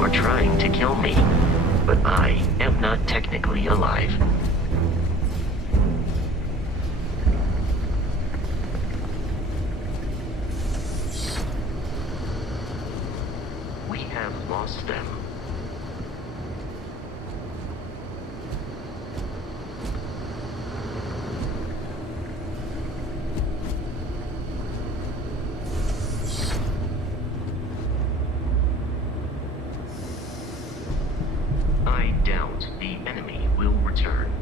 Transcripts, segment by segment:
are trying to kill me, but I am not technically alive. We have lost them. I doubt the enemy will return.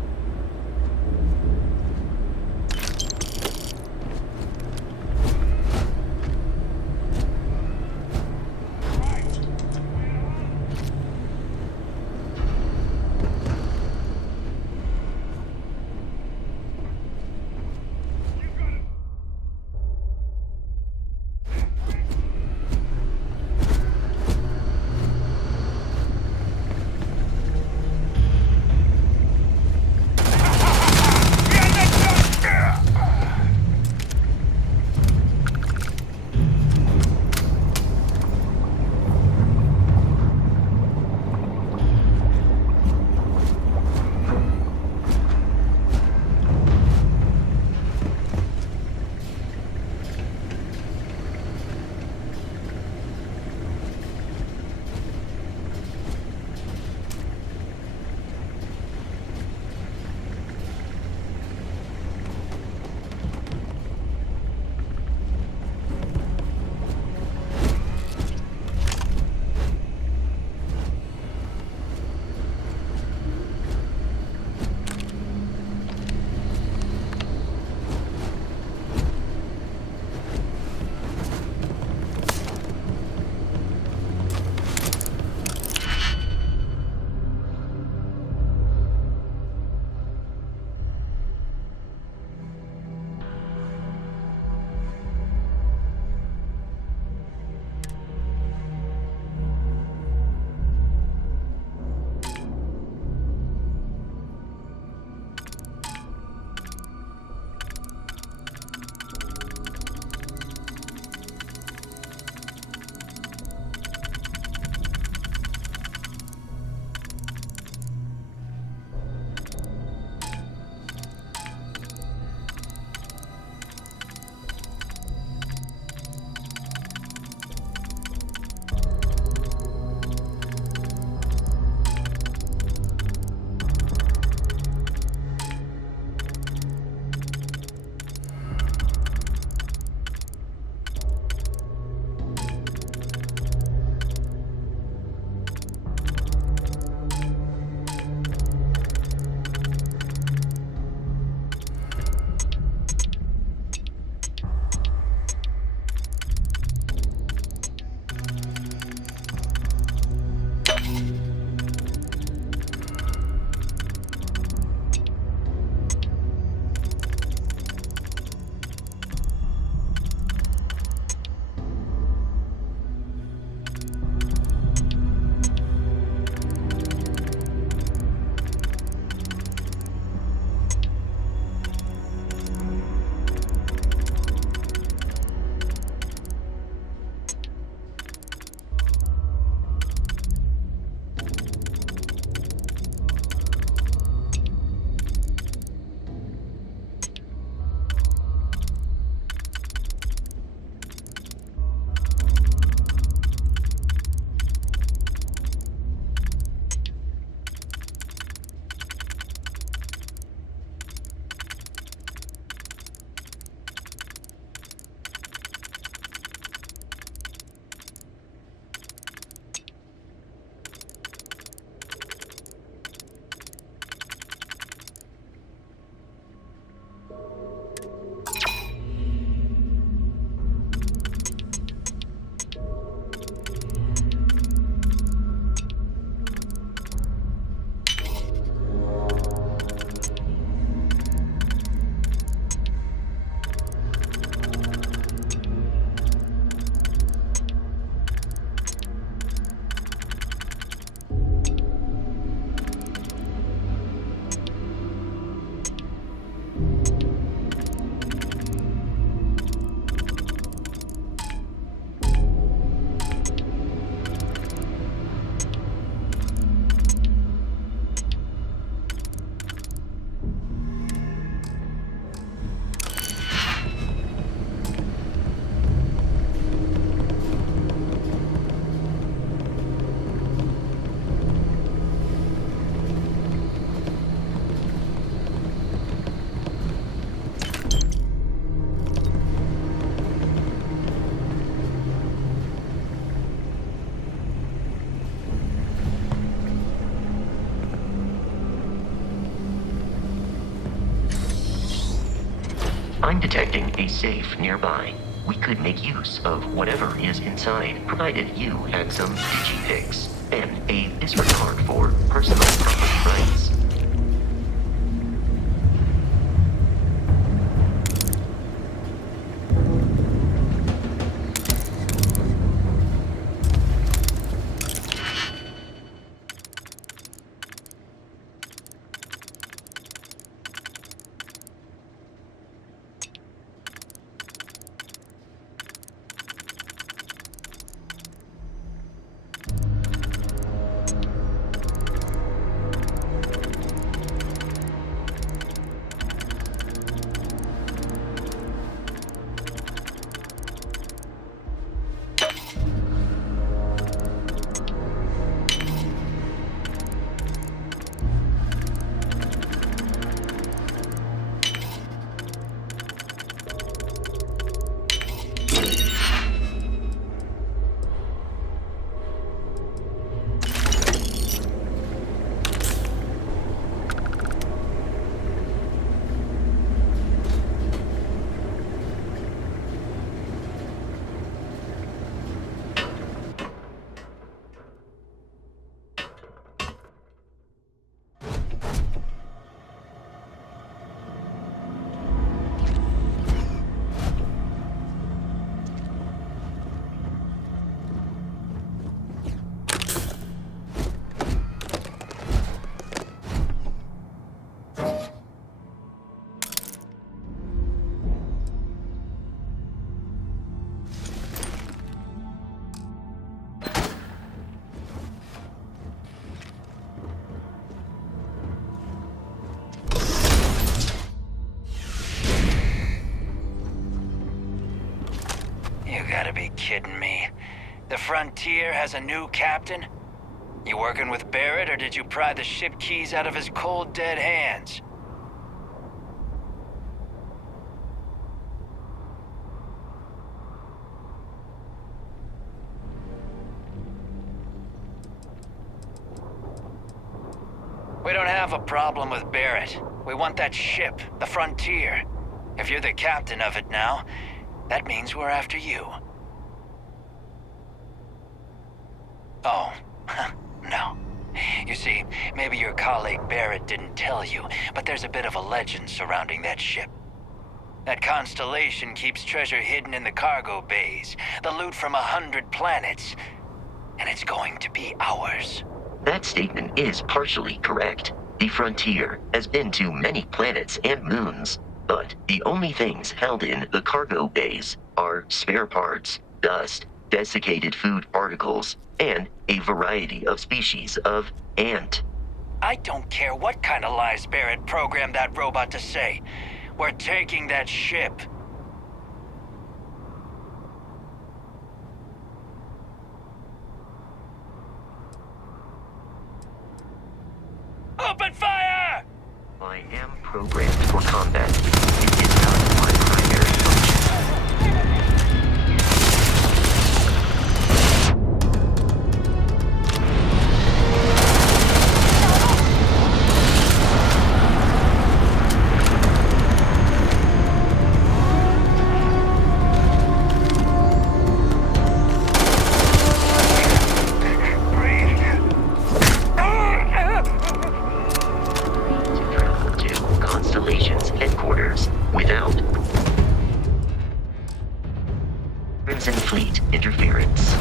I'm detecting a safe nearby. We could make use of whatever is inside, provided you had some digipics and a disregard for personal property rights. You gotta be kidding me. The Frontier has a new captain? You working with Barrett, or did you pry the ship keys out of his cold, dead hands? We don't have a problem with Barrett. We want that ship, the Frontier. If you're the captain of it now, that means we're after you. Oh, no. You see, maybe your colleague Barrett didn't tell you, but there's a bit of a legend surrounding that ship. That constellation keeps treasure hidden in the cargo bays, the loot from 100 planets, and it's going to be ours. That statement is partially correct. The Frontier has been to many planets and moons, but the only things held in the cargo bays are spare parts, dust, desiccated food particles, and a variety of species of ant. I don't care what kind of lies Barrett programmed that robot to say. We're taking that ship. Open fire! I am programmed for combat. It is not my primary function. To travel to Constellation's headquarters without Crimson Fleet interference.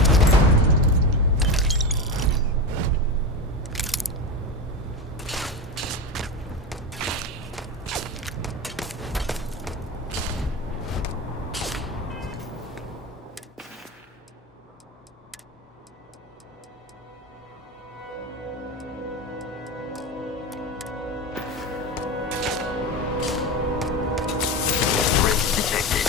Threat detected.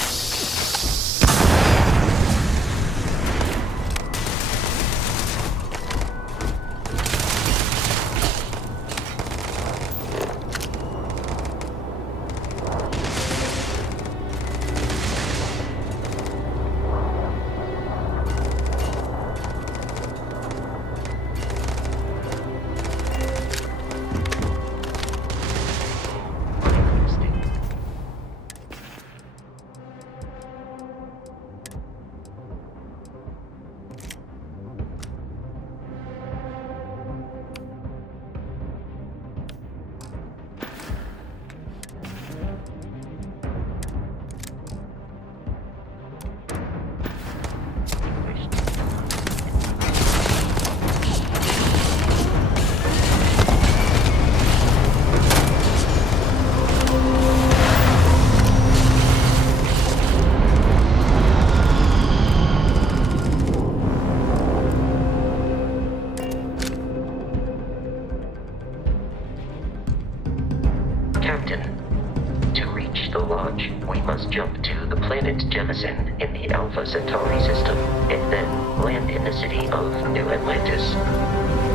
must jump to the planet Jemison in the Alpha Centauri system, and then land in the city of New Atlantis.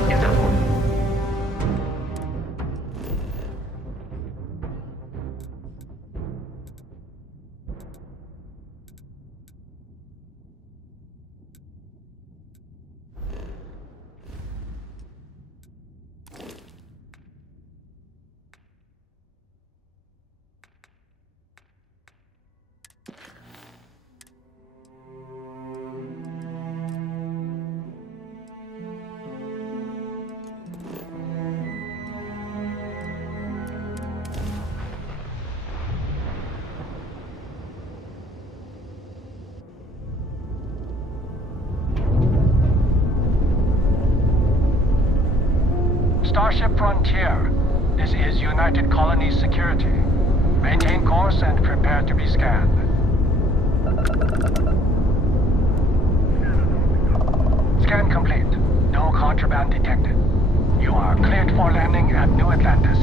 You know? Starship Frontier. This is United Colonies Security. Maintain course and prepare to be scanned. Scan complete. No contraband detected. You are cleared for landing at New Atlantis.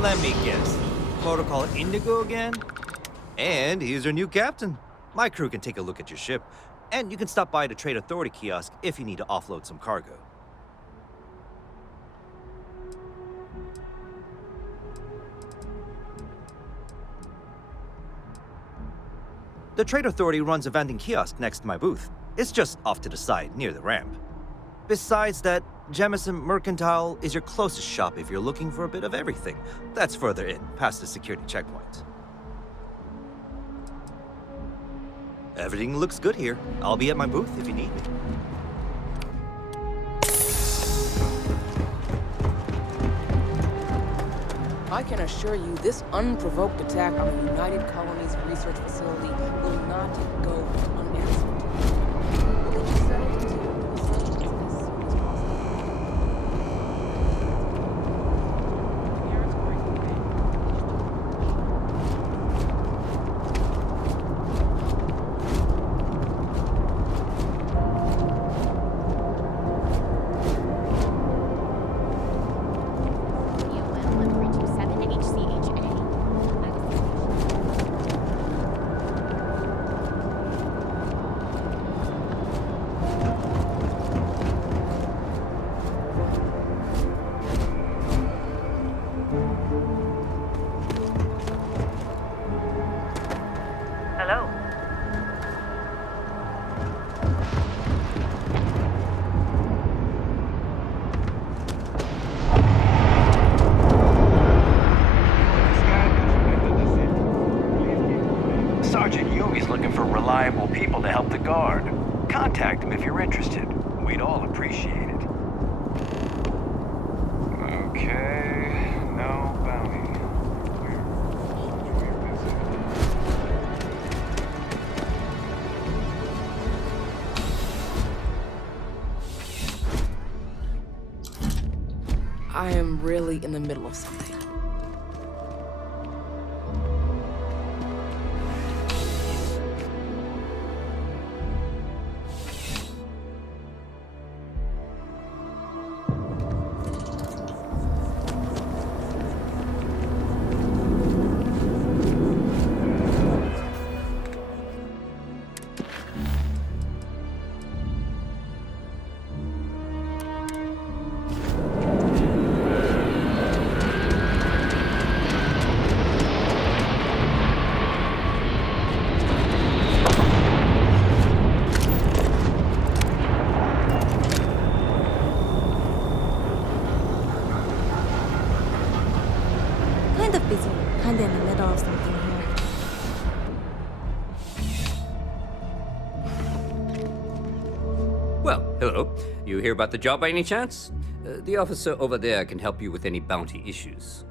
Let me guess. Protocol Indigo again? And he's your new captain. My crew can take a look at your ship, and you can stop by the Trade Authority kiosk if you need to offload some cargo. The Trade Authority runs a vending kiosk next to my booth. It's just off to the side, near the ramp. Besides that, Jemison Mercantile is your closest shop if you're looking for a bit of everything. That's further in, past the security checkpoint. Everything looks good here. I'll be at my booth if you need me. I can assure you this unprovoked attack on the United Colonies research facility will not go unanswered. We'll get you settled into the facilities as soon as possible. Hello. Sergeant Yumi's looking for reliable people to help the guard. Contact him if you're interested. We'd all appreciate it. Okay, no bounty. I am really in the middle of something. Kind of busy, kinda in the middle of something here. Well, hello. You hear about the job by any chance? The officer over there can help you with any bounty issues.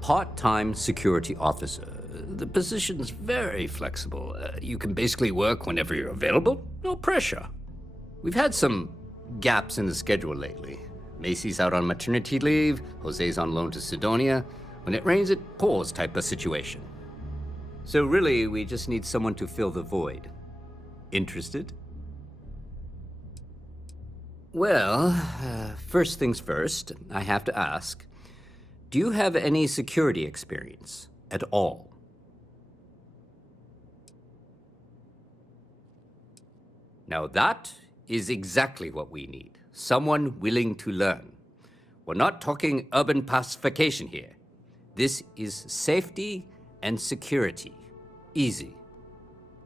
Part-time security officer. The position's very flexible. You can basically work whenever you're available. No pressure. We've had some gaps in the schedule lately. Macy's out on maternity leave, Jose's on loan to Sidonia. When it rains, it pours type of situation. So really, we just need someone to fill the void. Interested? Well, first things first, I have to ask, do you have any security experience at all? Now that is exactly what we need. Someone willing to learn. We're not talking urban pacification here. This is safety and security. Easy.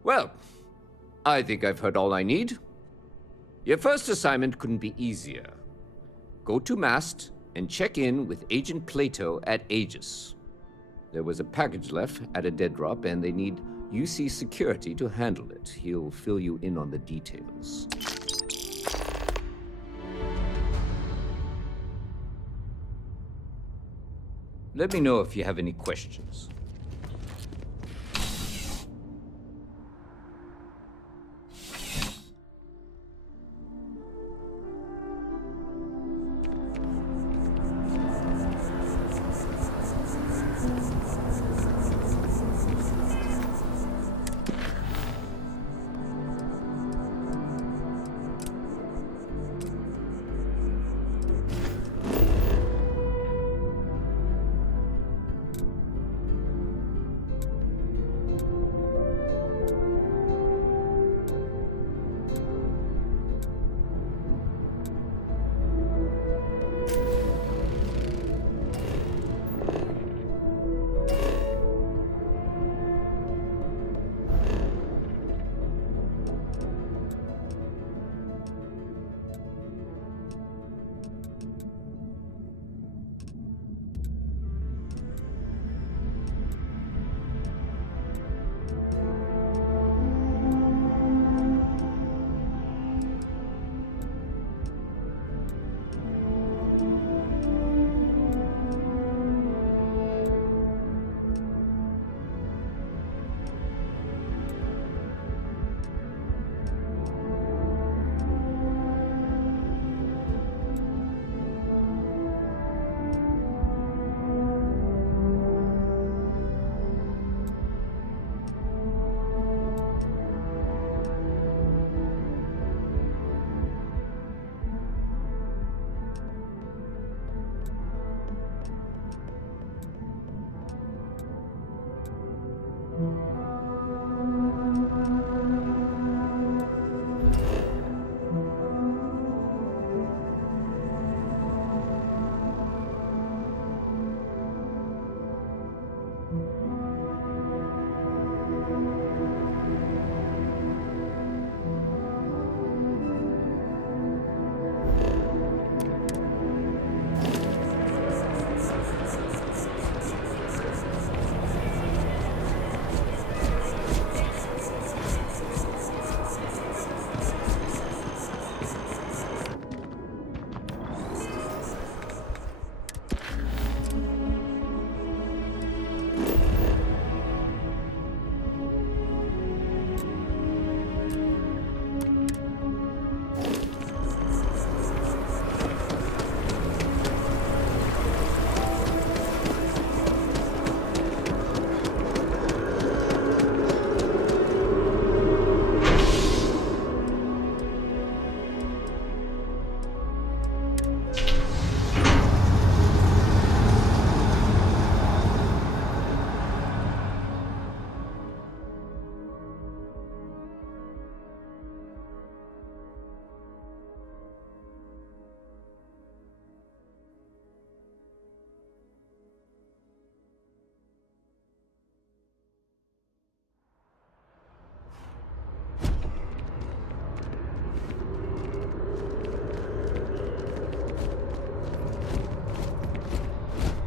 Well, I think I've heard all I need. Your first assignment couldn't be easier. Go to Mast and check in with Agent Plato at Aegis. There was a package left at a dead drop, and they need UC security to handle it. He'll fill you in on the details. Let me know if you have any questions.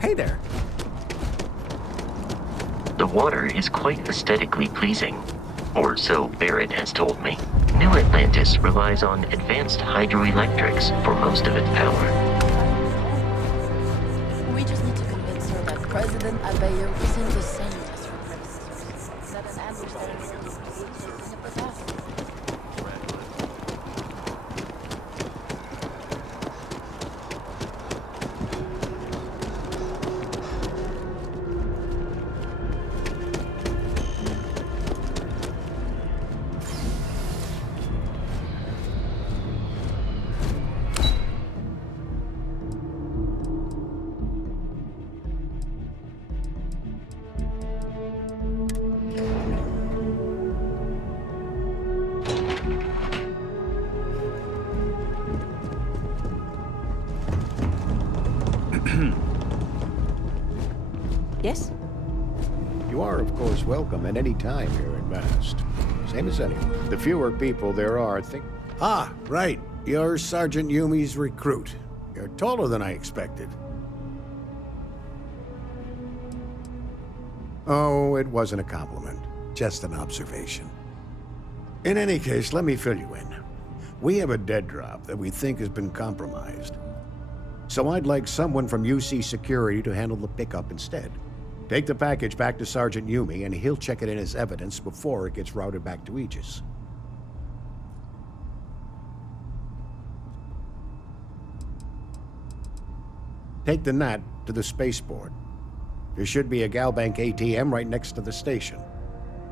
Hey there. The water is quite aesthetically pleasing, or so Barrett has told me. New Atlantis relies on advanced hydroelectrics for most of its power. We just need to convince her that President Abayo isn't the same as her predecessors. That an understanding of his position is in the past. Yes? You are, of course, welcome at any time here at Mast. Same as anyone. The fewer people there are, think... Ah, right. You're Sergeant Yumi's recruit. You're taller than I expected. Oh, it wasn't a compliment. Just an observation. In any case, let me fill you in. We have a dead drop that we think has been compromised. So I'd like someone from UC Security to handle the pickup instead. Take the package back to Sergeant Yumi, and he'll check it in as evidence before it gets routed back to Aegis. Take the NAT to the spaceport. There should be a Galbank ATM right next to the station.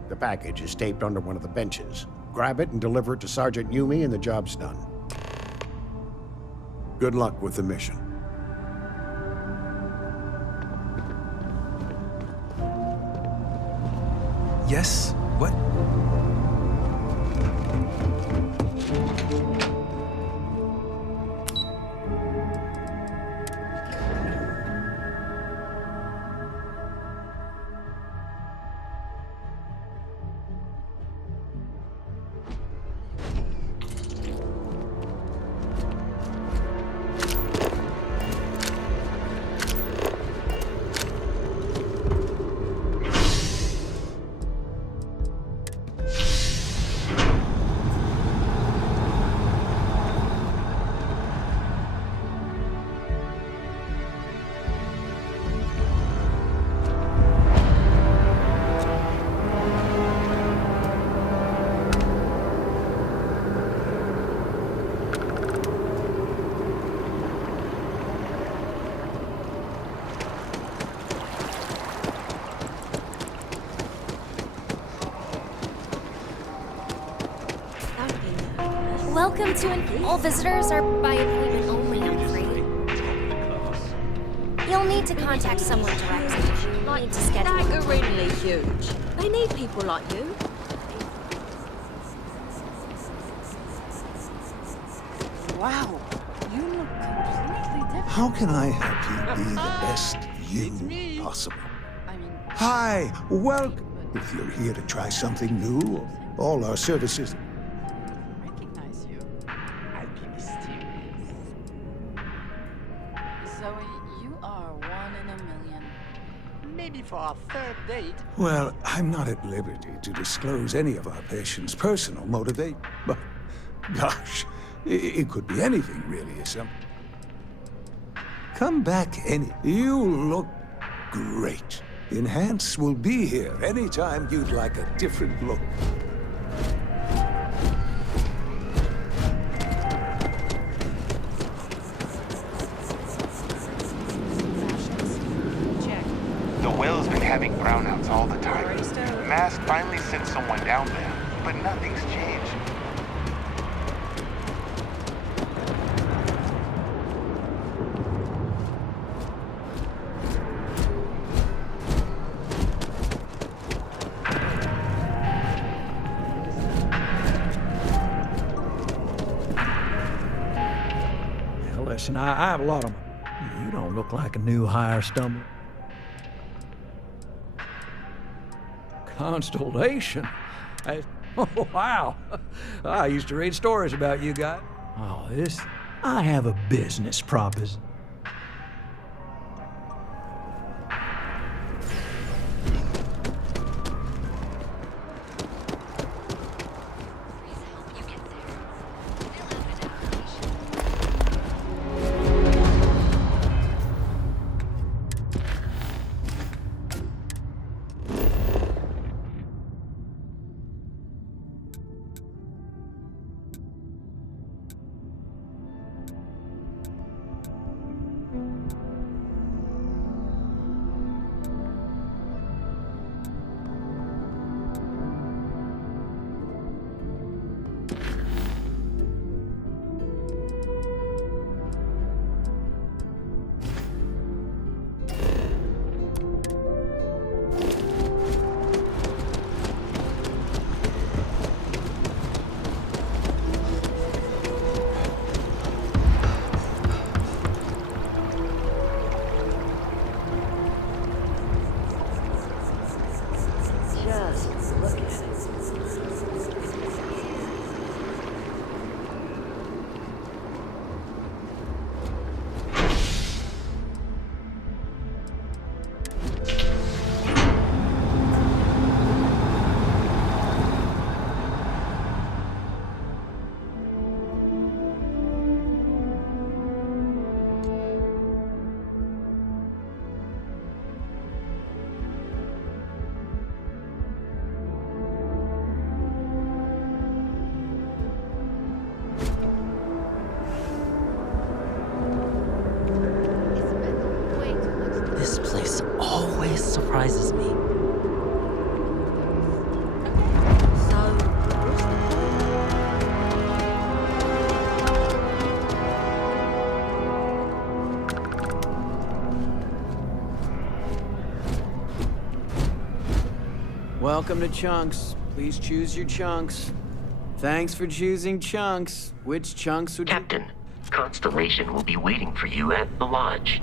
The package is taped under one of the benches. Grab it and deliver it to Sergeant Yumi, and the job's done. Good luck with the mission. Yes? What? Welcome to all visitors are by appointment only, I'm afraid. You'll need to contact someone directly. Need to schedule. Staggeringly huge. They need people like you. Wow, you look completely different. How can I help you be the best you possible? Hi, welcome. If you're here to try something new, all our services... Recognize you. I'd be mysterious. Zoe, you are one in a million. Maybe for our third date. Well, I'm not at liberty to disclose any of our patients' personal motivate, but gosh, it could be anything really, some. Come back You look great. Enhance will be here anytime you'd like a different look. The well's been having brownouts all the time. Mast finally sent someone down there, but nothing's changed. Listen, I have a lot of them. You don't look like a new hire stumbler. Constellation? Oh, wow. I used to read stories about you guys. Oh, I have a business proposition. This always surprises me. Welcome to Chunks. Please choose your chunks. Thanks for choosing Chunks. Which chunks would Captain, Constellation will be waiting for you at the lodge.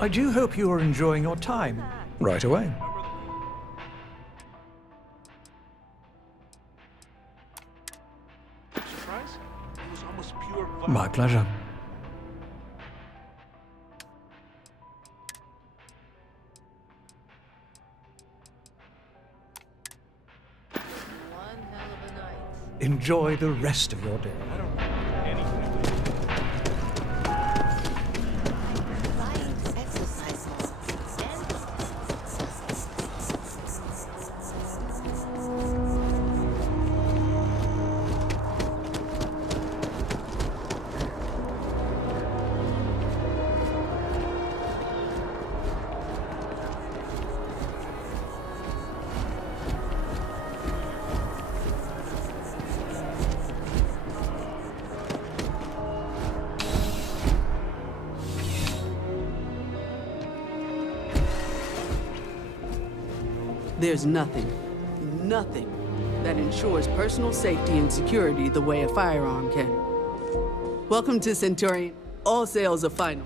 I do hope you are enjoying your time. Right away. My pleasure. Enjoy the rest of your day. There's nothing that ensures personal safety and security the way a firearm can. Welcome to Centurion. All sales are final.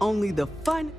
Only the final.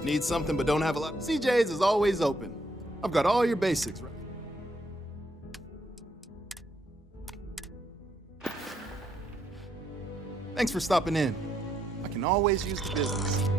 Need something but don't have a lot? CJ's is always open. I've got all your basics right. Thanks for stopping in. I can always use the business.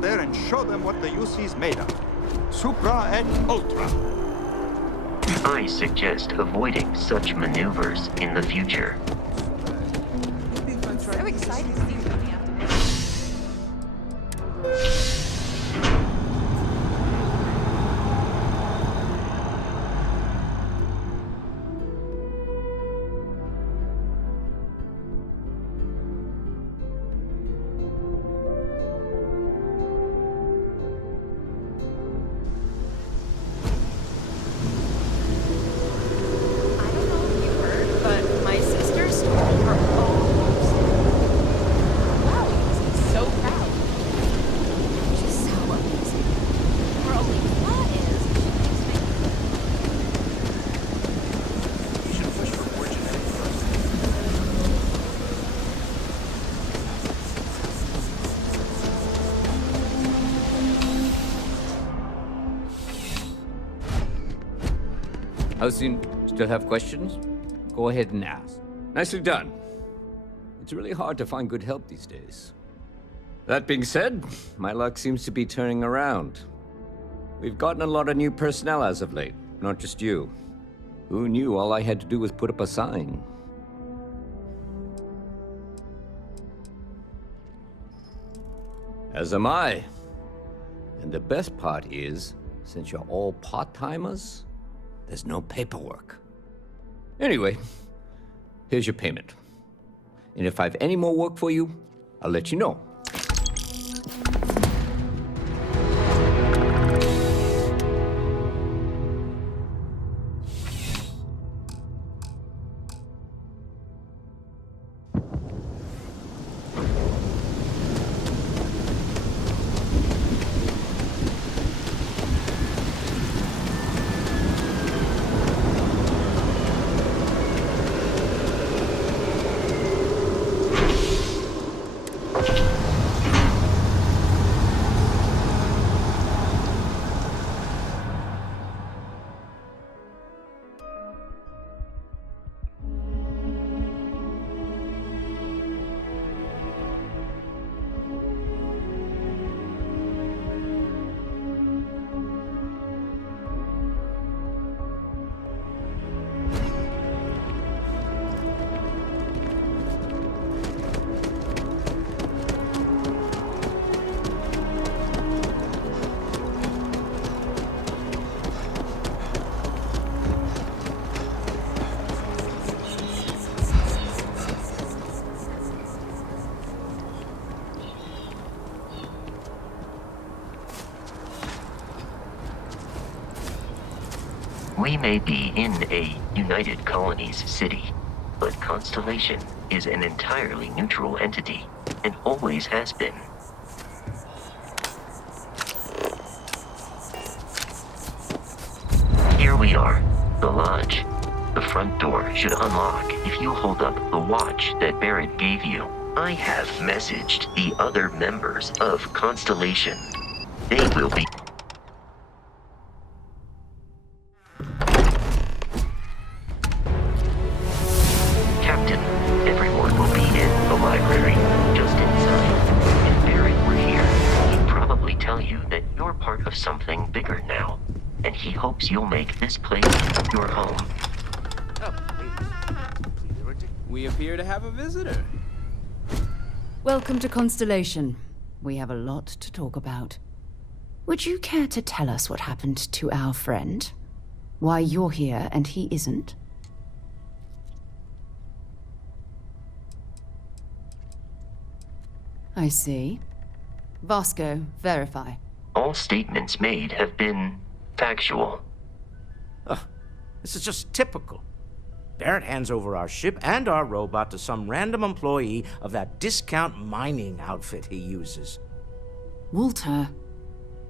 out there and show them what the UC's made of. Supra and Ultra. I suggest avoiding such maneuvers in the future. So excited to see what's coming after this. How's soon? Still have questions? Go ahead and ask. Nicely done. It's really hard to find good help these days. That being said, my luck seems to be turning around. We've gotten a lot of new personnel as of late, not just you. Who knew all I had to do was put up a sign? As am I. And the best part is, since you're all part-timers, there's no paperwork. Anyway, here's your payment. And if I have any more work for you, I'll let you know. We may be in a United Colonies city, but Constellation is an entirely neutral entity, and always has been. Here we are, the lodge. The front door should unlock if you hold up the watch that Barrett gave you. I have messaged the other members of Constellation. They will be... Captain, everyone will be in the library, just inside. If Barrett were here, he'd probably tell you that you're part of something bigger now, and he hopes you'll make this place your home. We appear to have a visitor. Welcome to Constellation. We have a lot to talk about. Would you care to tell us what happened to our friend? Why you're here and he isn't? I see. Vasco, verify. All statements made have been factual. This is just typical. Barrett hands over our ship and our robot to some random employee of that discount mining outfit he uses. Walter.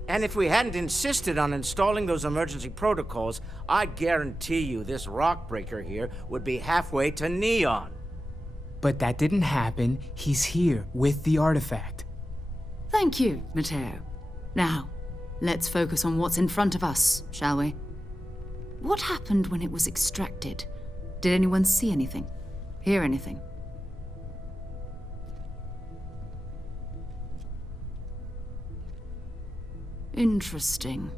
And if we hadn't insisted on installing those emergency protocols, I guarantee you this rock breaker here would be halfway to Neon. But that didn't happen. He's here with the artifact. Thank you, Matteo. Now, let's focus on what's in front of us, shall we? What happened when it was extracted? Did anyone see anything? Hear anything? Interesting.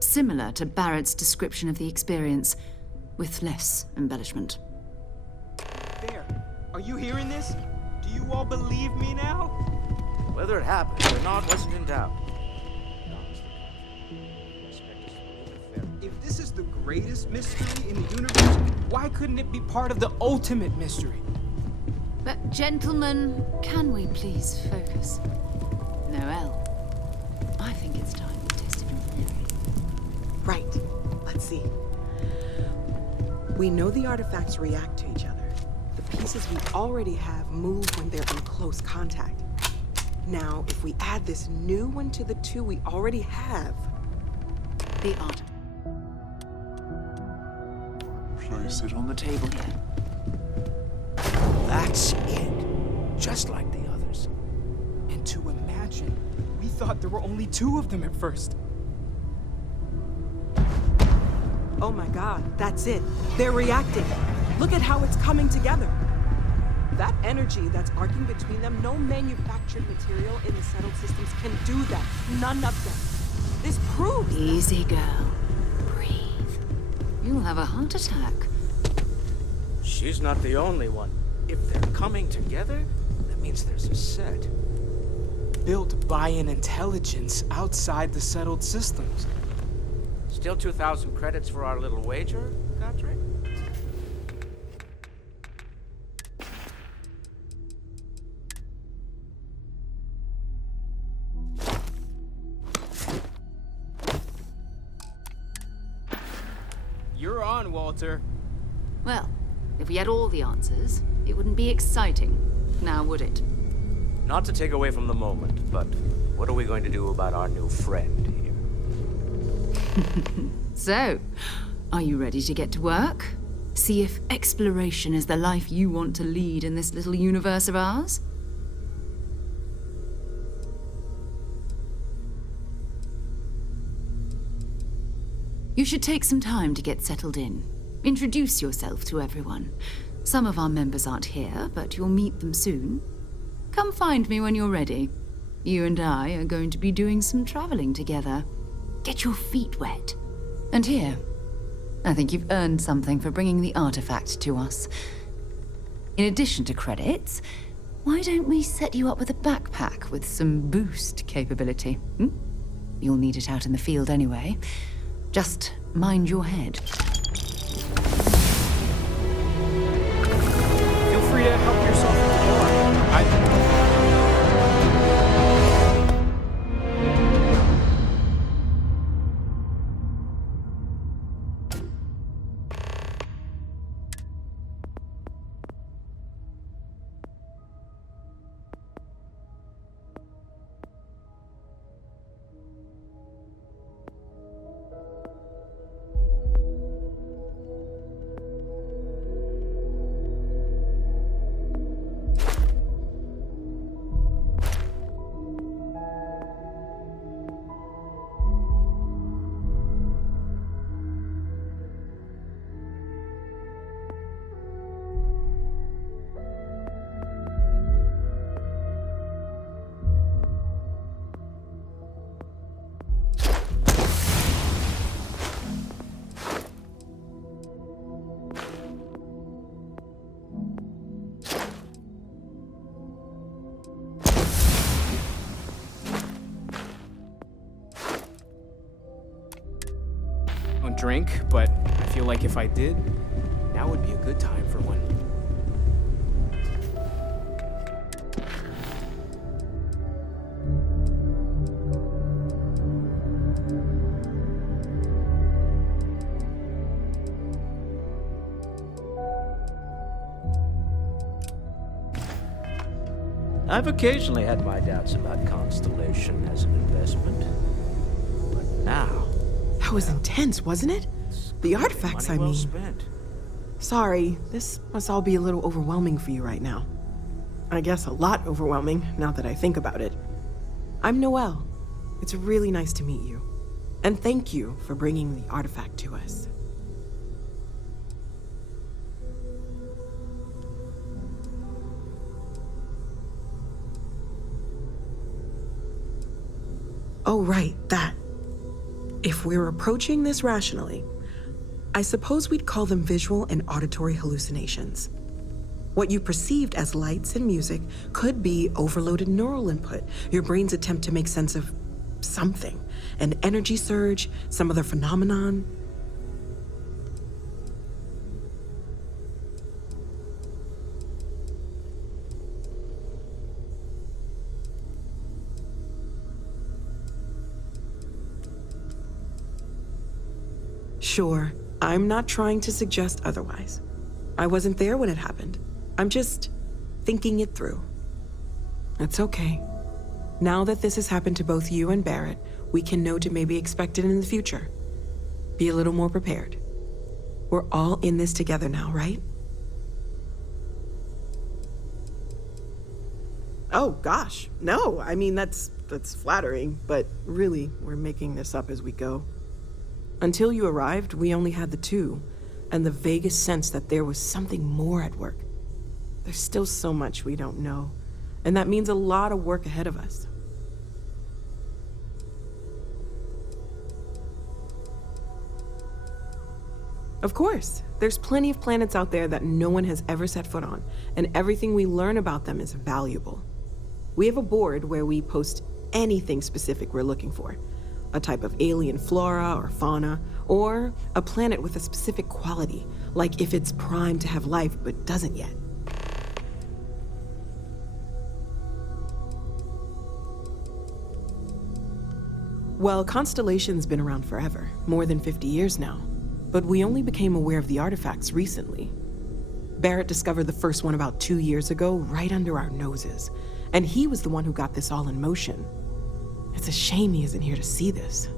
Similar to Barrett's description of the experience, with less embellishment. There. Are you hearing this? Do you all believe me now? Whether it happened or not wasn't in doubt. If this is the greatest mystery in the universe, why couldn't it be part of the ultimate mystery? But gentlemen, can we please focus? Noel, I think it's time we tested your theory. Right. Let's see. We know the artifacts react to each other. The pieces we already have move when they're in close contact. Now, if we add this new one to the two we already have... The artifact. Place it on the table here. That's it. Just like the others. And to imagine, we thought there were only 2 of them at first. Oh my god, that's it. They're reacting. Look at how it's coming together. That energy that's arcing between them, no manufactured material in the settled systems can do that. None of them. This proves... Easy, girl. Breathe. You'll have a heart attack. She's not the only one. If they're coming together, that means there's a set. Built by an intelligence outside the settled systems. Still 2,000 credits for our little wager, Godric? You're on, Walter. Well, if we had all the answers, it wouldn't be exciting, now would it? Not to take away from the moment, but what are we going to do about our new friend here? So, are you ready to get to work? See if exploration is the life you want to lead in this little universe of ours? You should take some time to get settled in. Introduce yourself to everyone. Some of our members aren't here, but you'll meet them soon. Come find me when you're ready. You and I are going to be doing some traveling together. Get your feet wet. And here, I think you've earned something for bringing the artifact to us. In addition to credits, why don't we set you up with a backpack with some boost capability? You'll need it out in the field anyway. Just mind your head. Feel free to help yourself with the bar. Don't drink, but I feel like if I did, now would be a good time for one. I've occasionally had my doubts about Constellation as an investment. But now... That was intense, wasn't it? The artifacts, I mean. Spent. Sorry, this must all be a little overwhelming for you right now. I guess a lot overwhelming, now that I think about it. I'm Noel. It's really nice to meet you. And thank you for bringing the artifact to us. Oh, right, that. If we're approaching this rationally, I suppose we'd call them visual and auditory hallucinations. What you perceived as lights and music could be overloaded neural input, your brain's attempt to make sense of something, an energy surge, some other phenomenon. Sure, I'm not trying to suggest otherwise. I wasn't there when it happened. I'm just thinking it through. It's okay. Now that this has happened to both you and Barrett, we can know to maybe expect it in the future. Be a little more prepared. We're all in this together now, right? Oh, gosh, no. I mean, that's flattering, but really, we're making this up as we go. Until you arrived, we only had the two, and the vaguest sense that there was something more at work. There's still so much we don't know, and that means a lot of work ahead of us. Of course, there's plenty of planets out there that no one has ever set foot on, and everything we learn about them is valuable. We have a board where we post anything specific we're looking for. A type of alien flora or fauna, or a planet with a specific quality, like if it's primed to have life but doesn't yet. Well, Constellation's been around forever, more than 50 years now, but we only became aware of the artifacts recently. Barrett discovered the first one about 2 years ago, right under our noses, and he was the one who got this all in motion. It's a shame he isn't here to see this.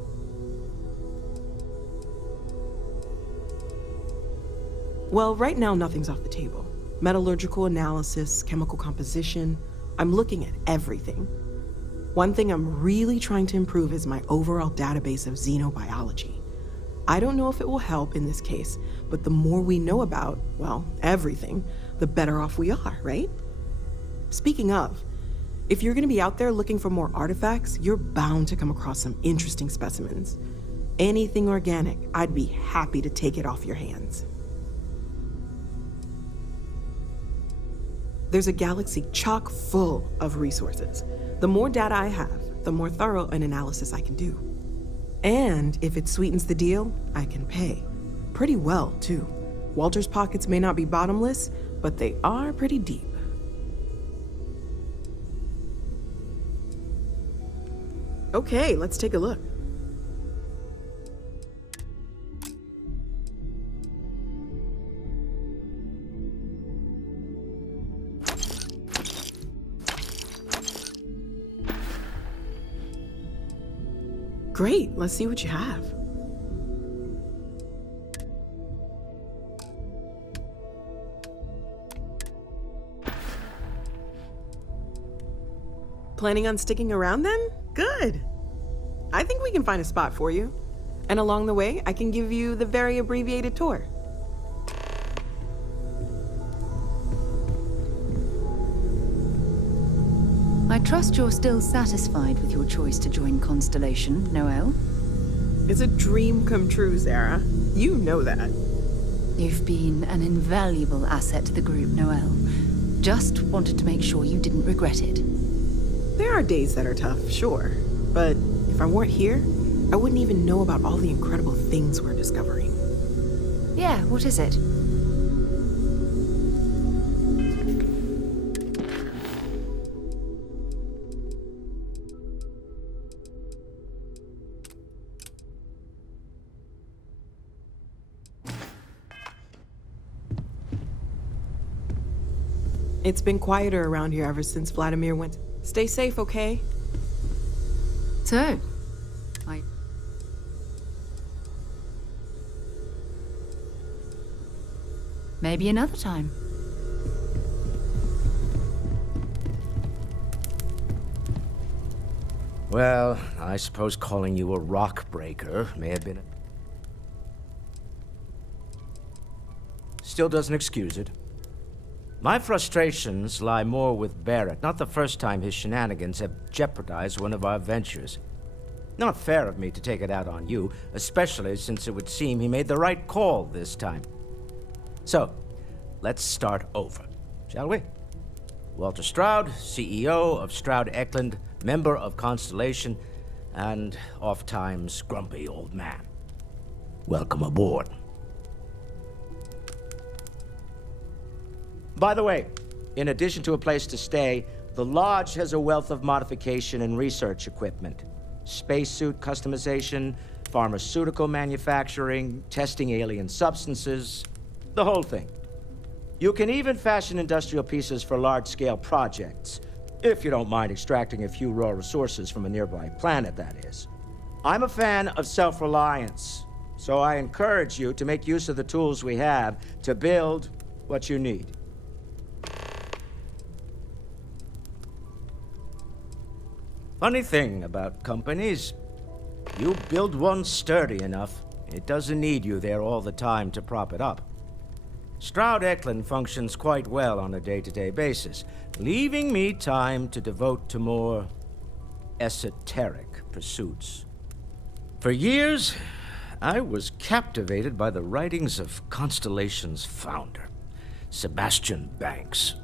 Well, right now nothing's off the table. Metallurgical analysis, chemical composition, I'm looking at everything. One thing I'm really trying to improve is my overall database of xenobiology. I don't know if it will help in this case, but the more we know about, well, everything, the better off we are, right? Speaking of, if you're gonna be out there looking for more artifacts, you're bound to come across some interesting specimens. Anything organic, I'd be happy to take it off your hands. There's a galaxy chock full of resources. The more data I have, the more thorough an analysis I can do. And if it sweetens the deal, I can pay. Pretty well, too. Walter's pockets may not be bottomless, but they are pretty deep. Okay, let's take a look. Great, let's see what you have. Planning on sticking around then? Good. I think we can find a spot for you. And along the way, I can give you the very abbreviated tour. I trust you're still satisfied with your choice to join Constellation, Noel? It's a dream come true, Sarah. You know that. You've been an invaluable asset to the group, Noel. Just wanted to make sure you didn't regret it. There are days that are tough, sure. But if I weren't here, I wouldn't even know about all the incredible things we're discovering. Yeah, what is it? It's been quieter around here ever since Vladimir went. Stay safe, okay? So, maybe another time. Well, I suppose calling you a rock breaker may have been Still doesn't excuse it. My frustrations lie more with Barrett, not the first time his shenanigans have jeopardized one of our ventures. Not fair of me to take it out on you, especially since it would seem he made the right call this time. So, let's start over, shall we? Walter Stroud, CEO of Stroud Eklund, member of Constellation, and oft-times grumpy old man. Welcome aboard. By the way, in addition to a place to stay, the Lodge has a wealth of modification and research equipment. Spacesuit customization, pharmaceutical manufacturing, testing alien substances, the whole thing. You can even fashion industrial pieces for large-scale projects, if you don't mind extracting a few raw resources from a nearby planet, that is. I'm a fan of self-reliance, so I encourage you to make use of the tools we have to build what you need. Funny thing about companies, you build one sturdy enough, it doesn't need you there all the time to prop it up. Stroud Eklund functions quite well on a day-to-day basis, leaving me time to devote to more esoteric pursuits. For years, I was captivated by the writings of Constellation's founder, Sebastian Banks.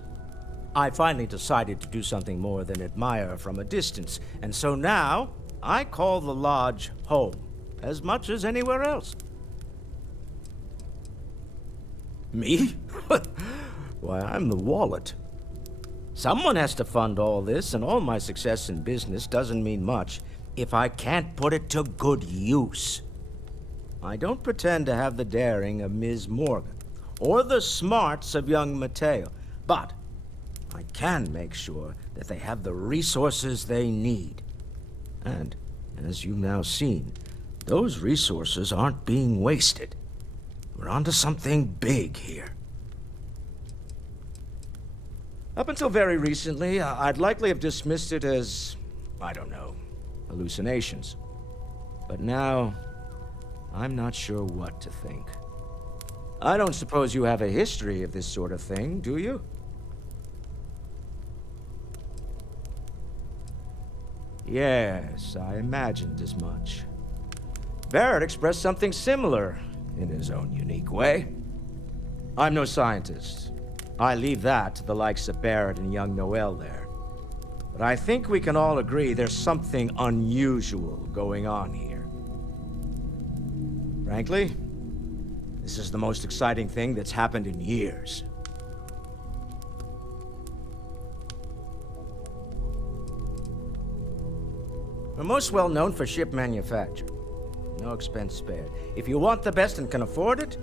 I finally decided to do something more than admire from a distance, and so now I call the Lodge home as much as anywhere else. Me? Why, I'm the wallet. Someone has to fund all this, and all my success in business doesn't mean much if I can't put it to good use. I don't pretend to have the daring of Ms. Morgan, or the smarts of young Mateo, but I can make sure that they have the resources they need. And, as you've now seen, those resources aren't being wasted. We're onto something big here. Up until very recently, I'd likely have dismissed it as, I don't know, hallucinations. But now, I'm not sure what to think. I don't suppose you have a history of this sort of thing, do you? Yes, I imagined as much. Barrett expressed something similar in his own unique way. I'm no scientist. I leave that to the likes of Barrett and young Noel there. But I think we can all agree there's something unusual going on here. Frankly, this is the most exciting thing that's happened in years. We're most well known for ship manufacture. No expense spared. If you want the best and can afford it,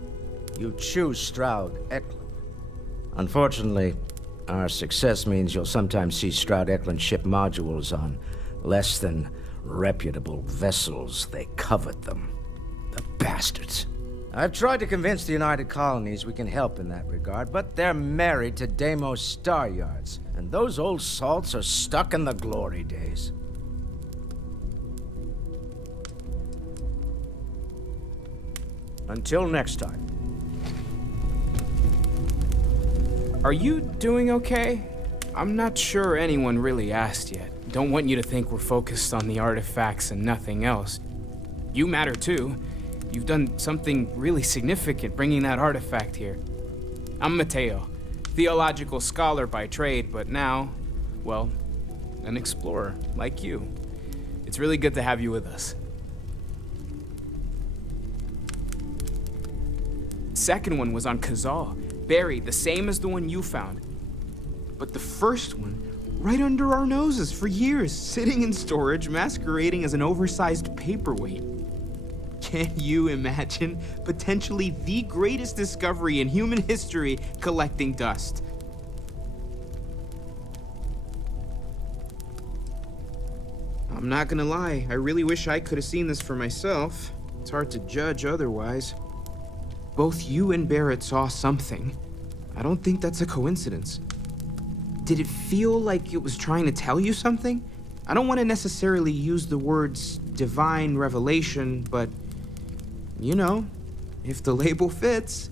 you choose Stroud Eklund. Unfortunately, our success means you'll sometimes see Stroud Eklund ship modules on less than reputable vessels. They covet them. The bastards. I've tried to convince the United Colonies we can help in that regard, but they're married to Deimos Star Yards, and those old salts are stuck in the glory days. Until next time. Are you doing okay? I'm not sure anyone really asked yet. Don't want you to think we're focused on the artifacts and nothing else. You matter too. You've done something really significant bringing that artifact here. I'm Mateo, theological scholar by trade, but now, well, an explorer like you. It's really good to have you with us. Second one was on Kazal, buried the same as the one you found. But the first one, right under our noses for years, sitting in storage, masquerading as an oversized paperweight. Can you imagine potentially the greatest discovery in human history collecting dust? I'm not gonna lie, I really wish I could have seen this for myself. It's hard to judge otherwise. Both you and Barrett saw something. I don't think that's a coincidence. Did it feel like it was trying to tell you something? I don't want to necessarily use the words divine revelation, but you know, if the label fits.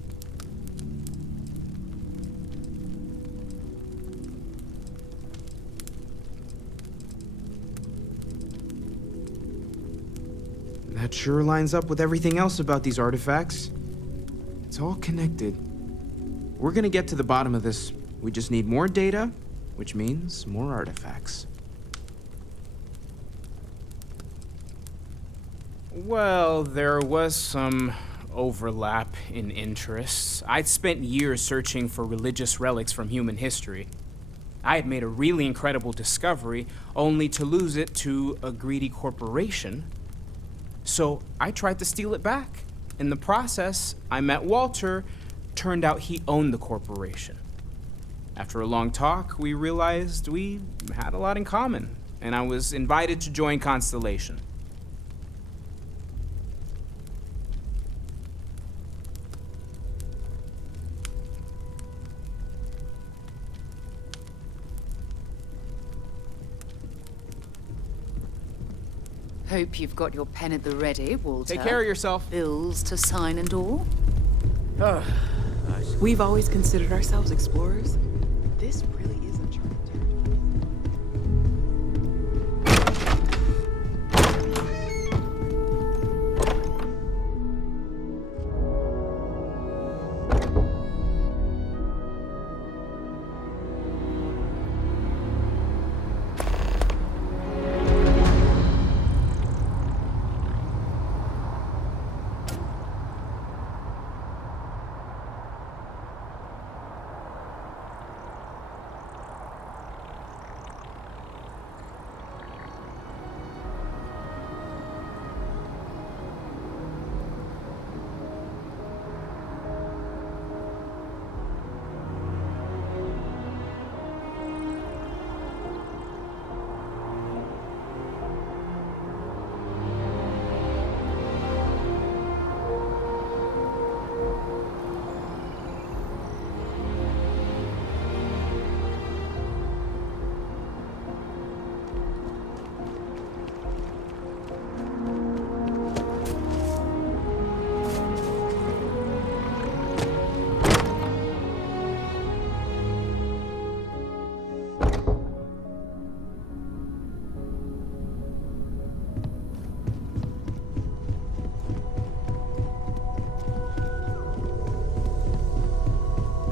sure lines up with everything else about these artifacts. It's all connected. We're gonna get to the bottom of this. We just need more data, which means more artifacts. Well, there was some overlap in interests. I'd spent years searching for religious relics from human history. I had made a really incredible discovery, only to lose it to a greedy corporation. So I tried to steal it back. In the process, I met Walter. Turned out he owned the corporation. After a long talk, we realized we had a lot in common, and I was invited to join Constellation. Hope you've got your pen at the ready, Walter. Take care of yourself. Bills to sign and all. We've always considered ourselves explorers. This really is uncharted territory.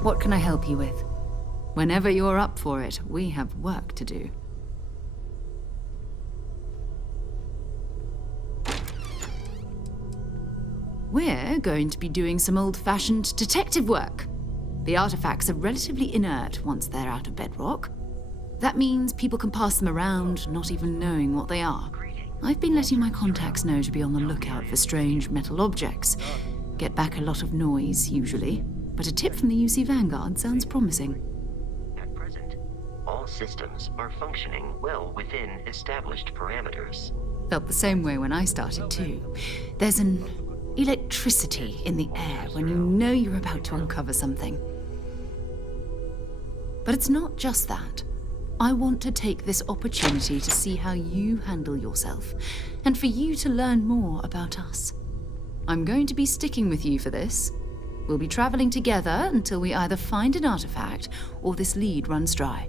What can I help you with? Whenever you're up for it, we have work to do. We're going to be doing some old-fashioned detective work. The artifacts are relatively inert once they're out of bedrock. That means people can pass them around, not even knowing what they are. I've been letting my contacts know to be on the lookout for strange metal objects. Get back a lot of noise, usually. But a tip from the UC Vanguard sounds promising. At present, all systems are functioning well within established parameters. Felt the same way when I started too. There's an electricity in the air when you know you're about to uncover something. But it's not just that. I want to take this opportunity to see how you handle yourself, and for you to learn more about us. I'm going to be sticking with you for this. We'll be traveling together until we either find an artifact or this lead runs dry.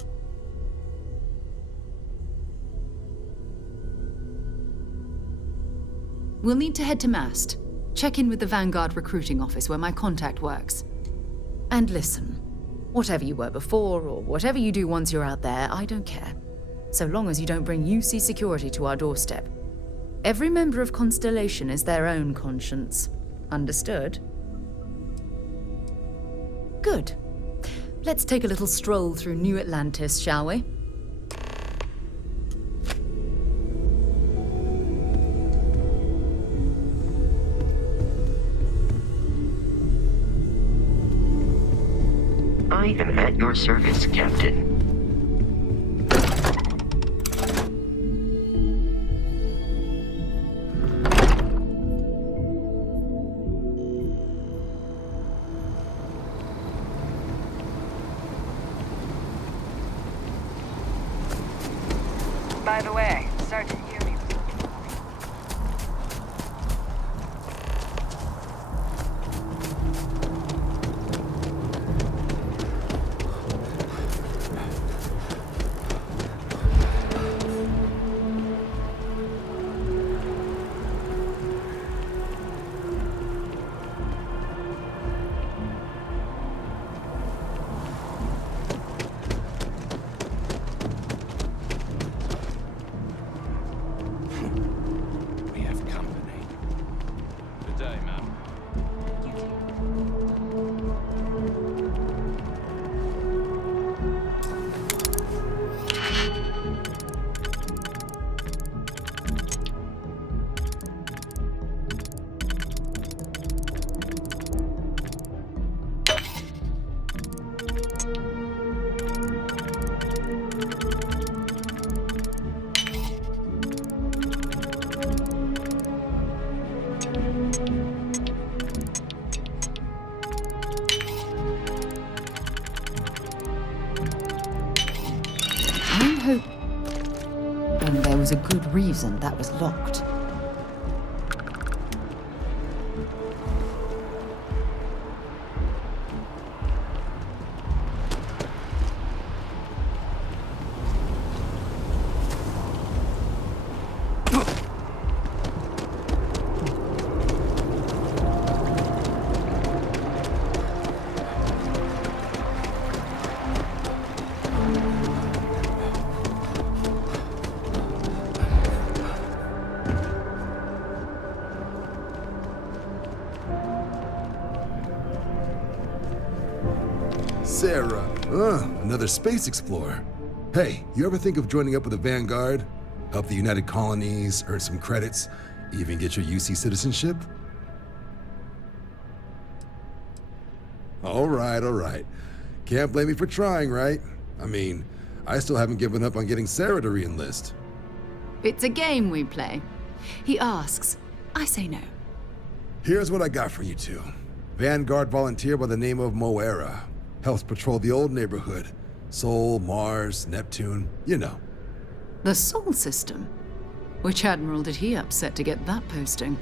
We'll need to head to Mast. Check in with the Vanguard recruiting office where my contact works. And listen, whatever you were before or whatever you do once you're out there, I don't care. So long as you don't bring UC security to our doorstep. Every member of Constellation is their own conscience. Understood? Good. Let's take a little stroll through New Atlantis, shall we? I am at your service, Captain. By the way, Sergeant Yumi. was a good reason that was locked. Sarah. Another space explorer. Hey, you ever think of joining up with the Vanguard? Help the United Colonies, earn some credits, even get your UC citizenship? All right. Can't blame me for trying, right? I mean, I still haven't given up on getting Sarah to re-enlist. It's a game we play. He asks, I say no. Here's what I got for you two. Vanguard volunteer by the name of Moera. Helps patrol the old neighborhood. Sol, Mars, Neptune, you know. The Sol system? Which admiral did he upset to get that posting?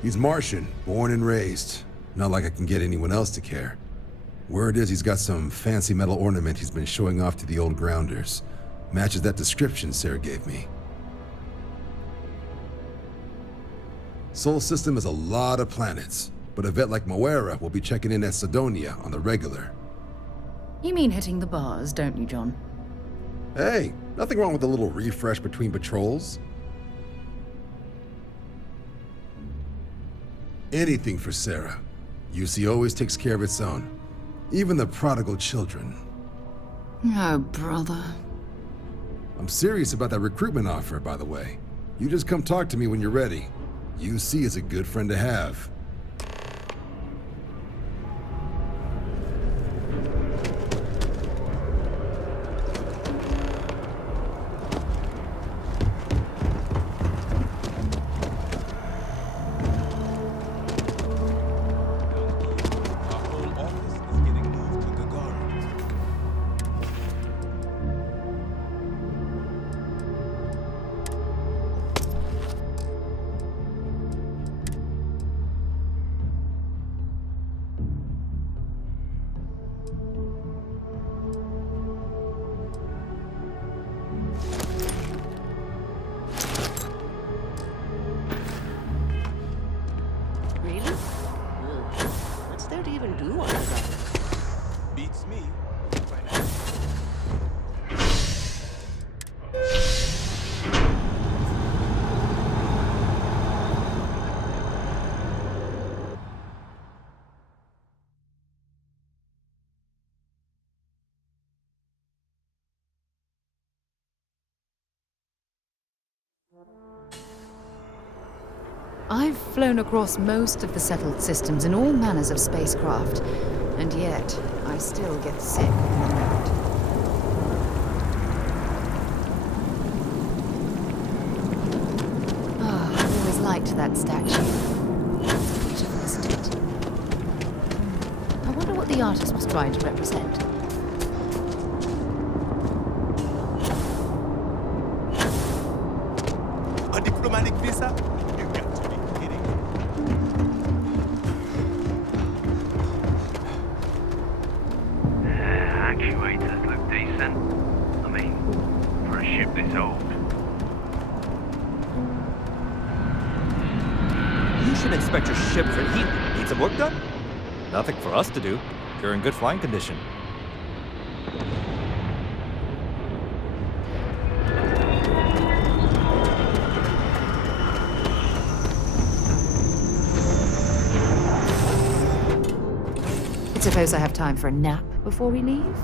He's Martian, born and raised. Not like I can get anyone else to care. Word is he's got some fancy metal ornament he's been showing off to the old grounders. Matches that description Sarah gave me. Sol system has a lot of planets, but a vet like Moera will be checking in at Sidonia on the regular. You mean hitting the bars, don't you, John? Hey, nothing wrong with a little refresh between patrols. Anything for Sarah. UC always takes care of its own. Even the prodigal children. Oh, brother. I'm serious about that recruitment offer, by the way. You just come talk to me when you're ready. UC is a good friend to have. I've flown across most of the settled systems in all manners of spacecraft, and yet I still get sick on the road. Ah, I've always liked that statue. It's beautiful, isn't it? I wonder what the artist was trying to represent. A diplomatic visa? You got to be kidding. Actuators look decent. I mean, for a ship this old. You should inspect your ship for heat. Need some work done? Nothing for us to do. You're in good flying condition. Suppose I have time for a nap before we leave?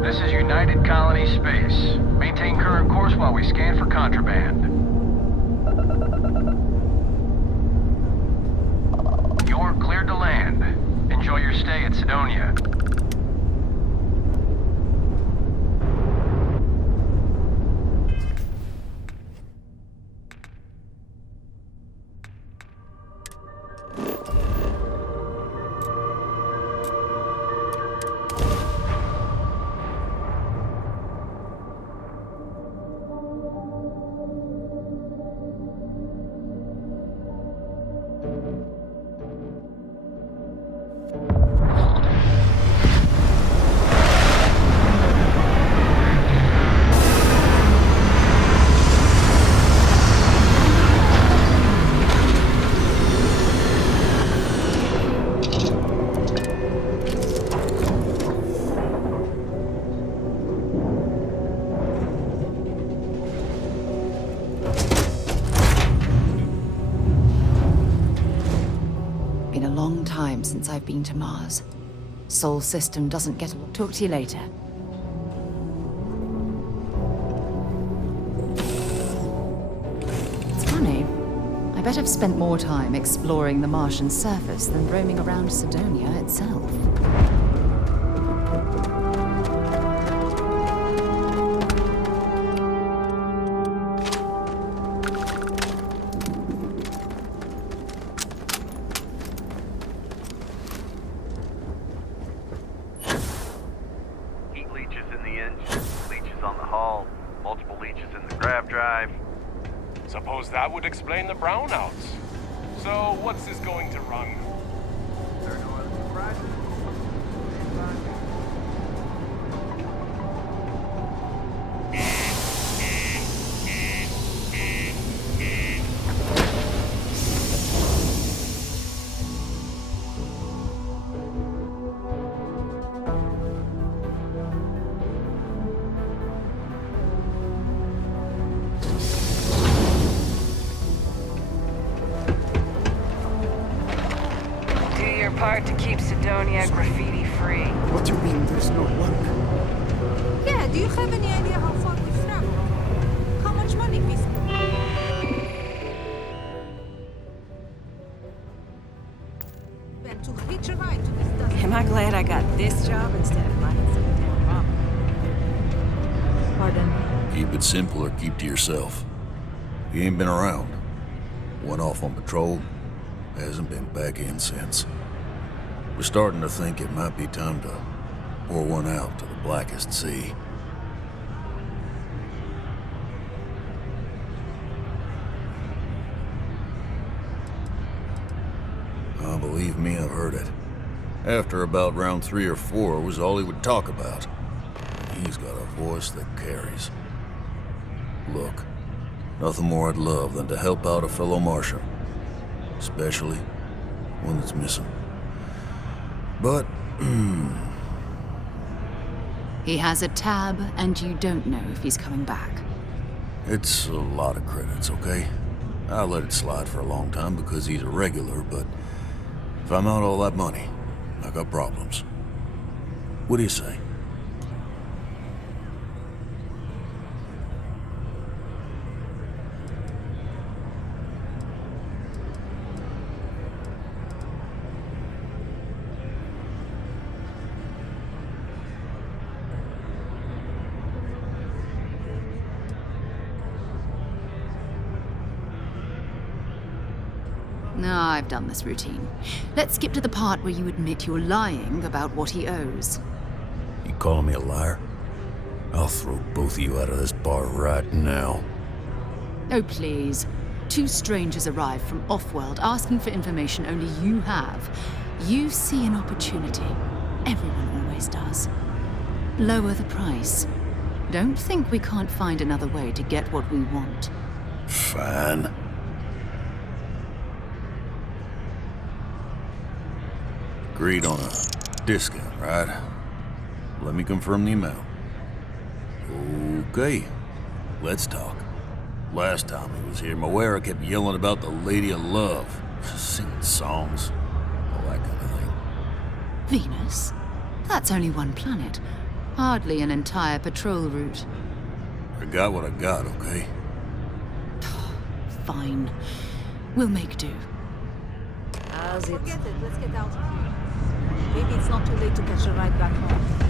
This is United Colony Space. Maintain current course while we scan for contraband. You're cleared to land. Enjoy your stay at Sidonia. Been a long time since I've been to Mars. Sol system doesn't get along. Talk to you later. It's funny. I bet I've spent more time exploring the Martian surface than roaming around Sidonia itself. Heat leeches in the engine, leeches on the hull, multiple leeches in the grav drive. Suppose that would explain the brownouts. So, what's this going to run? There are no other surprises. Do your part to keep Sidonia graffiti-free. What do you mean there's no work? Yeah, do you have any idea how far we've traveled? How much money we spent? To hitch a ride to this dust. Am I glad I got this job instead of lining some damn problem? Pardon? Keep it simple or keep to yourself. He ain't been around. Went off on patrol, hasn't been back in since. We're starting to think it might be time to pour one out to the blackest sea. Oh, believe me, I've heard it. After about round 3 or 4 was all he would talk about. He's got a voice that carries. Look, nothing more I'd love than to help out a fellow Martian. Especially one that's missing. But, He has a tab, and you don't know if he's coming back. it's a lot of credits, okay? I let it slide for a long time because he's a regular, but if I'm out all that money, I got problems. What do you say? No, I've done this routine. Let's skip to the part where you admit you're lying about what he owes. You calling me a liar? I'll throw both of you out of this bar right now. Oh, please. 2 strangers arrive from off-world asking for information only you have. You see an opportunity. Everyone always does. Lower the price. Don't think we can't find another way to get what we want. Fine. Agreed on a discount, right? Let me confirm the amount. Okay. let's talk. Last time he was here, Moira kept yelling about the Lady of Love, singing songs, all that kind of thing. Venus? That's only one planet. Hardly an entire patrol route. I got what I got, okay? Fine. We'll make do. Forget it. Let's get out of here. Maybe it's not too late to catch a ride back home.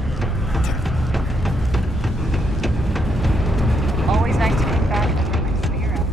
Always nice to get back and make a clear up.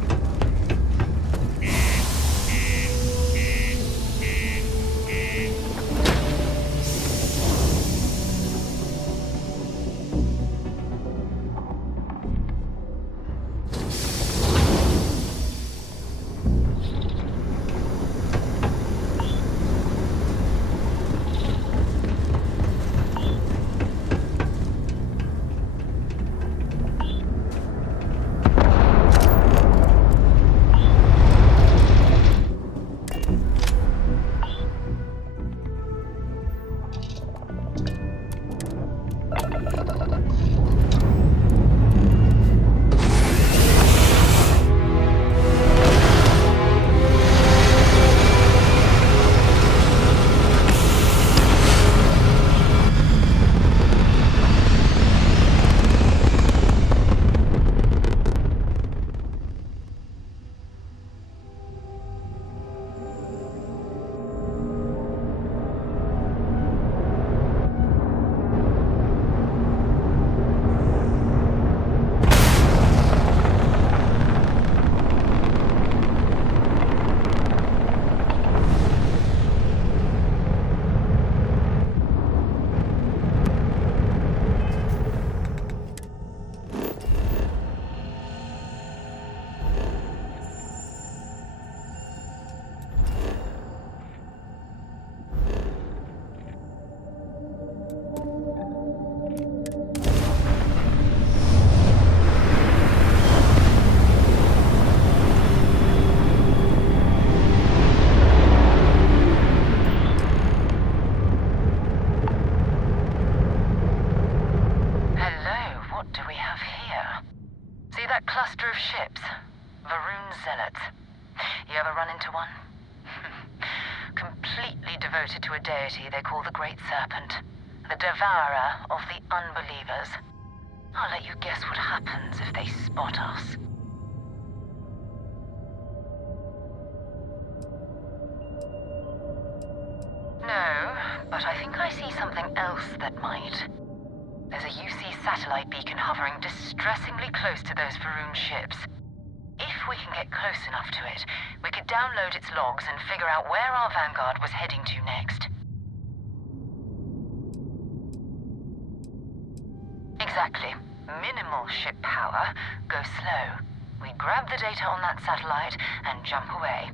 To a deity they call the Great Serpent, the devourer of the unbelievers. I'll let you guess what happens if they spot us. No, but I think I see something else that might. There's a UC satellite beacon hovering distressingly close to those Faroon ships. If we can get close enough to it, we could download its logs and figure out where our Vanguard was heading to next. Exactly. Minimal ship power, go slow. We grab the data on that satellite and jump away.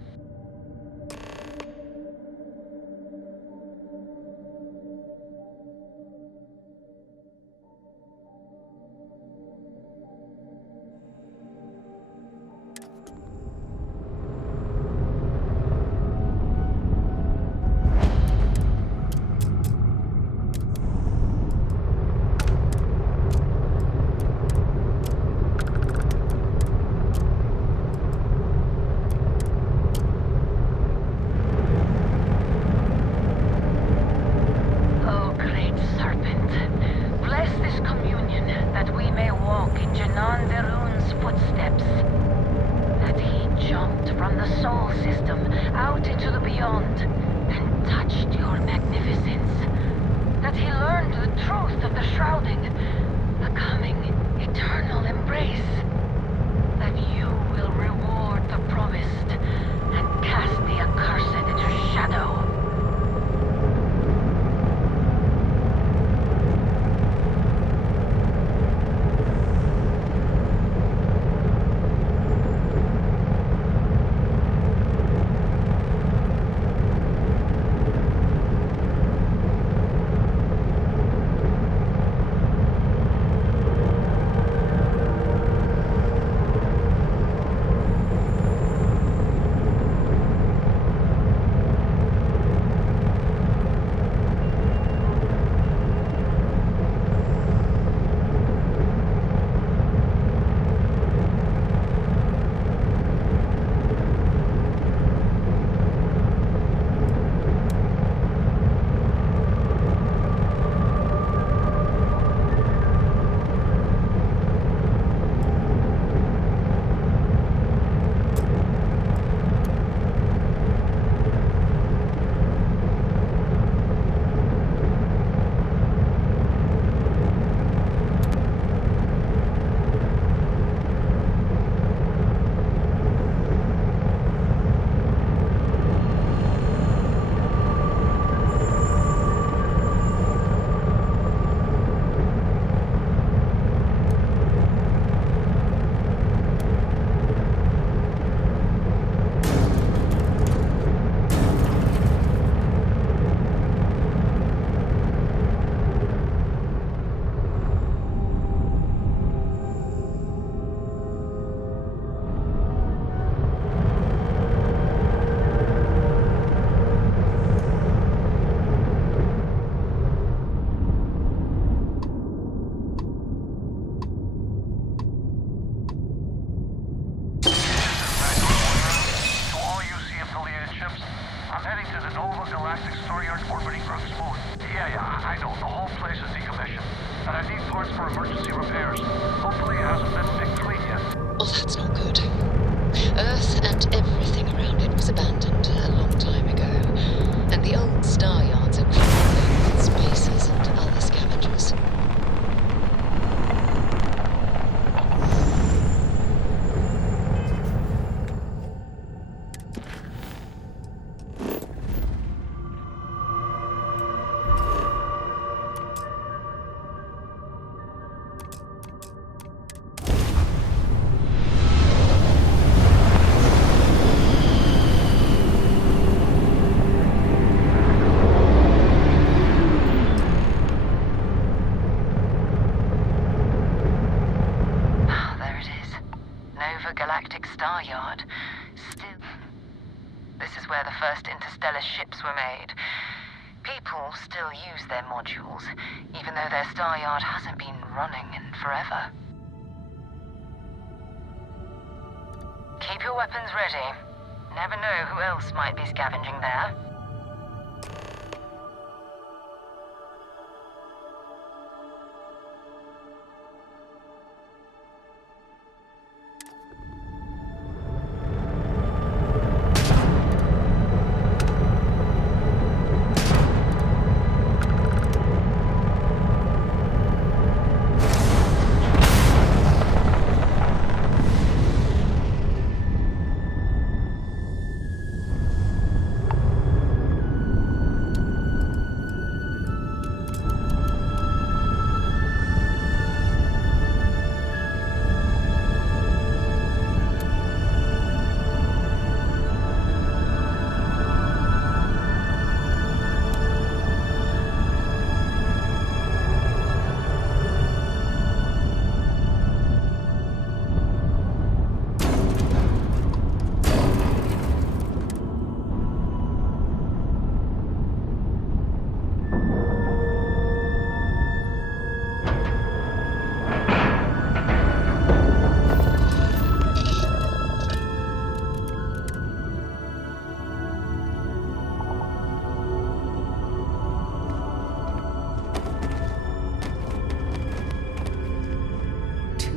galactic star yard. Still, this is where the first interstellar ships were made. People still use their modules, even though their star yard hasn't been running in forever. Keep your weapons ready. Never know who else might be scavenging there.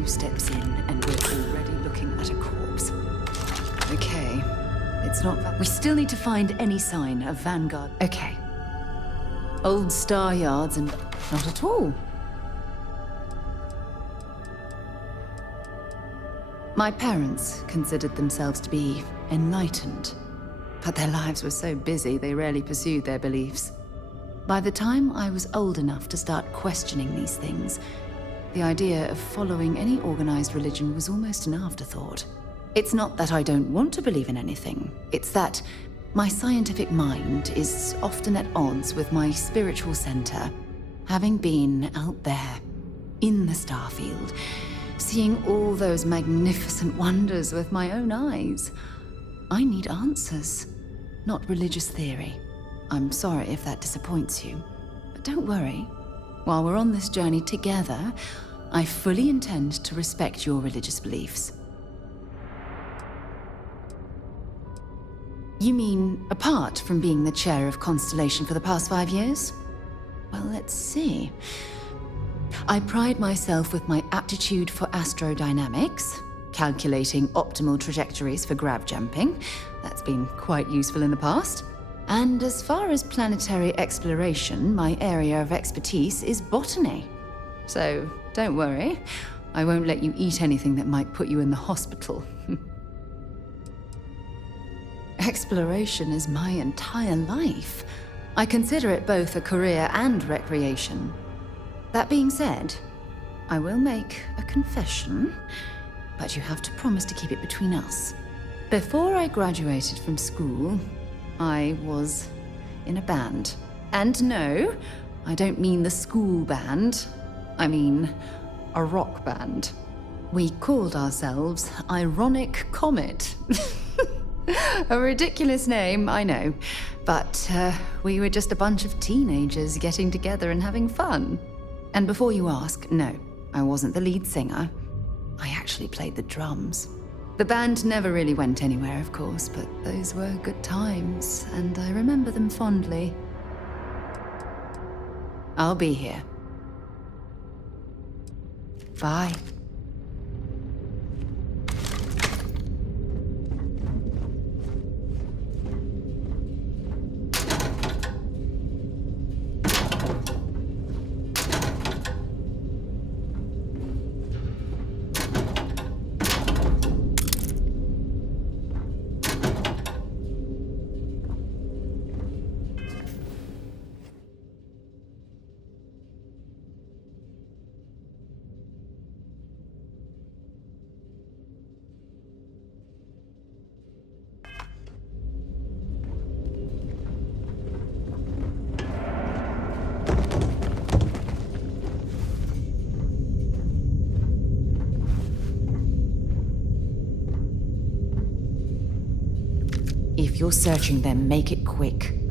Steps in, and we're already looking at a corpse. Okay, it's not... We still need to find any sign of Vanguard. Okay. Old star yards and... Not at all. My parents considered themselves to be enlightened, but their lives were so busy they rarely pursued their beliefs. By the time I was old enough to start questioning these things, the idea of following any organized religion was almost an afterthought. It's not that I don't want to believe in anything. It's that my scientific mind is often at odds with my spiritual center. Having been out there, in the Starfield, seeing all those magnificent wonders with my own eyes, I need answers, not religious theory. I'm sorry if that disappoints you, but don't worry. While we're on this journey together, I fully intend to respect your religious beliefs. You mean, apart from being the chair of Constellation for the past 5 years? Well, let's see. I pride myself with my aptitude for astrodynamics, calculating optimal trajectories for grab jumping. That's been quite useful in the past. And as far as planetary exploration, my area of expertise is botany. So, don't worry. I won't let you eat anything that might put you in the hospital. Exploration is my entire life. I consider it both a career and recreation. That being said, I will make a confession, but you have to promise to keep it between us. Before I graduated from school, I was in a band. And no, I don't mean the school band. I mean a rock band. We called ourselves Ironic Comet. A ridiculous name, I know. But we were just a bunch of teenagers getting together and having fun. And before you ask, no, I wasn't the lead singer. I actually played the drums. The band never really went anywhere, of course, but those were good times, and I remember them fondly. I'll be here. Bye. If you're searching them, make it quick.